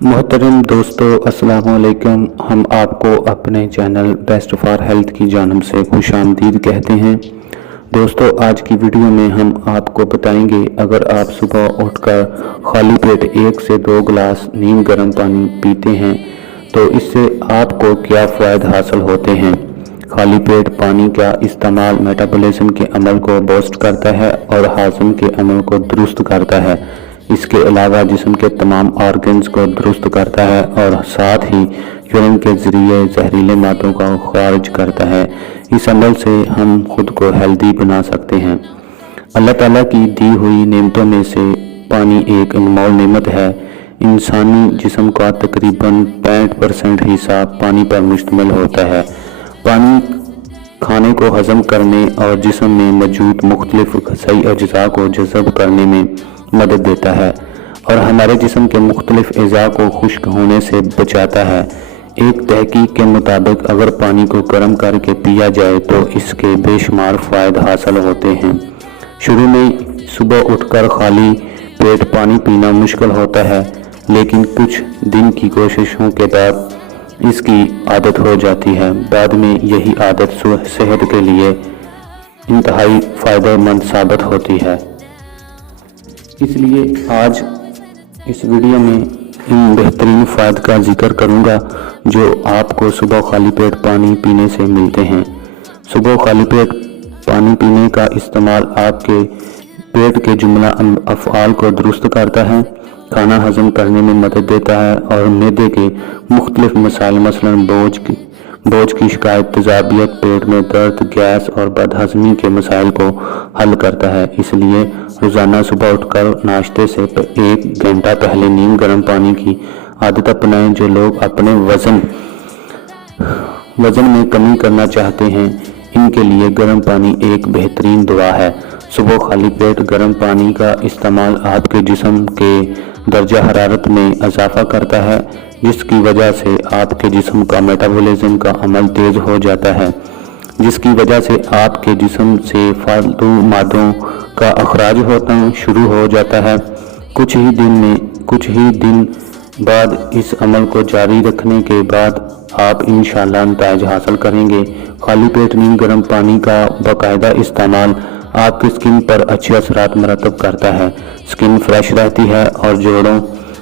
मोहतरम दोस्तों, अस्सलाम वालेकुम। हम आपको अपने चैनल बेस्ट फॉर हेल्थ की जानिब से खुशामदीद कहते हैं। दोस्तों, आज की वीडियो में हम आपको बताएंगे, अगर आप सुबह उठकर खाली पेट 1 से 2 गिलास नीम गर्म पानी पीते हैं तो इससे आपको क्या फ़ायदे हासिल होते हैं। खाली पेट पानी का इस्तेमाल मेटाबॉलिज्म के अमल को बूस्ट करता है और हाज़म के अमल को दुरुस्त करता है। इसके अलावा जिस्म के तमाम ऑर्गन्स को दुरुस्त करता है और साथ ही यूरिन के ज़रिए जहरीले मादों को खारिज करता है। इस अमल से हम खुद को हेल्दी बना सकते हैं। अल्लाह ताला की दी हुई नेमतों में से पानी एक अनमोल नेमत है। इंसानी जिस्म का तकरीबन 65% हिस्सा पानी पर मुश्तमिल होता है। पानी खाने को हजम करने और जिस्म में मौजूद मुख्तलिफ ग़िज़ाई अज्जा को जज़ब करने में मदद देता है और हमारे जिस्म के मुख्तलिफ अज़ा को खुश्क होने से बचाता है। एक तहकीक के मुताबिक अगर पानी को गर्म करके पिया जाए तो इसके बेशुमार फ़ायदे हासिल होते हैं। शुरू में सुबह उठकर खाली पेट पानी पीना मुश्किल होता है, लेकिन कुछ दिन की कोशिशों के बाद इसकी आदत हो जाती है। बाद में यही आदत सेहत के लिए इंतहाई फ़ायदेमंद साबित होती है। इसलिए आज इस वीडियो में इन बेहतरीन फ़ायदे का जिक्र करूंगा जो आपको सुबह खाली पेट पानी पीने से मिलते हैं। सुबह खाली पेट पानी पीने का इस्तेमाल आपके पेट के जुमला अफ़आल को दुरुस्त करता है, खाना हजम करने में मदद देता है और मैदे के मुख्तलिफ मसाइल मसलन बोझ की शिकायत, तेज़ाबियत, पेट में दर्द, गैस और बदहज़मी के मसाइल को हल करता है। इसलिए रोज़ाना सुबह उठकर नाश्ते से 1 घंटा पहले नीम गर्म पानी की आदत अपनाएं। जो लोग अपने वज़न में कमी करना चाहते हैं, इनके लिए गर्म पानी एक बेहतरीन दुआ है। सुबह खाली पेट गर्म पानी का इस्तेमाल आपके जिस्म के दर्जा हरारत में इजाफा करता है, जिसकी वजह से आपके जिस्म का मेटाबॉलिज्म का अमल तेज़ हो जाता है, जिसकी वजह से आपके जिस्म से फालतू मादों का अखराज होना शुरू हो जाता है। कुछ ही दिन बाद इस अमल को जारी रखने के बाद आप इंशाअल्लाह नतीजे हासिल करेंगे। खाली पेट नीम गर्म पानी का बाकायदा इस्तेमाल आपकी स्किन पर अच्छे असरात मरतब करता है। स्किन फ्रेश रहती है और जोड़ों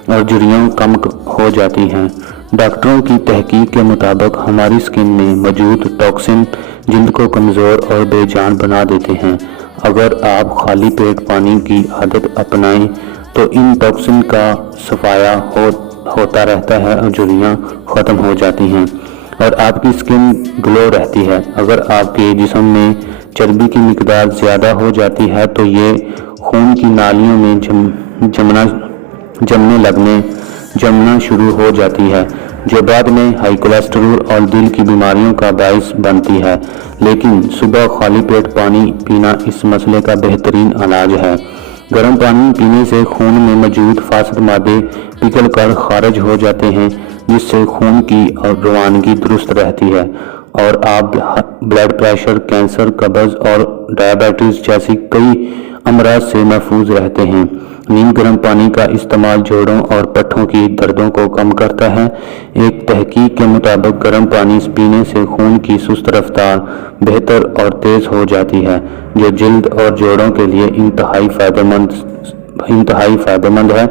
और झुर्रियाँ कम हो जाती हैं। डॉक्टरों की तहकीक के मुताबिक हमारी स्किन में मौजूद टॉक्सिन जिल्द को कमज़ोर और बेजान बना देते हैं। अगर आप खाली पेट पानी की आदत अपनाएं तो इन टॉक्सिन का सफाया होता रहता है और झुर्रियाँ ख़त्म हो जाती हैं और आपकी स्किन ग्लो रहती है। अगर आपके जिस्म में चर्बी की मिकदार ज़्यादा हो जाती है तो ये खून की नालियों में जमना शुरू हो जाती है, जो बाद में हाई कोलेस्ट्रॉल और दिल की बीमारियों का बायस बनती है। लेकिन सुबह खाली पेट पानी पीना इस मसले का बेहतरीन इलाज है। गर्म पानी पीने से खून में मौजूद फासिद मादे पिघल कर खारिज हो जाते हैं, जिससे खून की रवानगी दुरुस्त रहती है और आप ब्लड प्रेशर, कैंसर, कब्ज़ और डायबिटीज़ जैसी कई अमराज से महफूज रहते हैं। नीम गर्म पानी का इस्तेमाल जोड़ों और पट्ठों की दर्दों को कम करता है। एक तहकीक के मुताबिक गर्म पानी पीने से खून की सुस्त रफ्तार बेहतर और तेज़ हो जाती है, जो जल्द और जोड़ों के लिए इंतहाई फ़ायदेमंद है।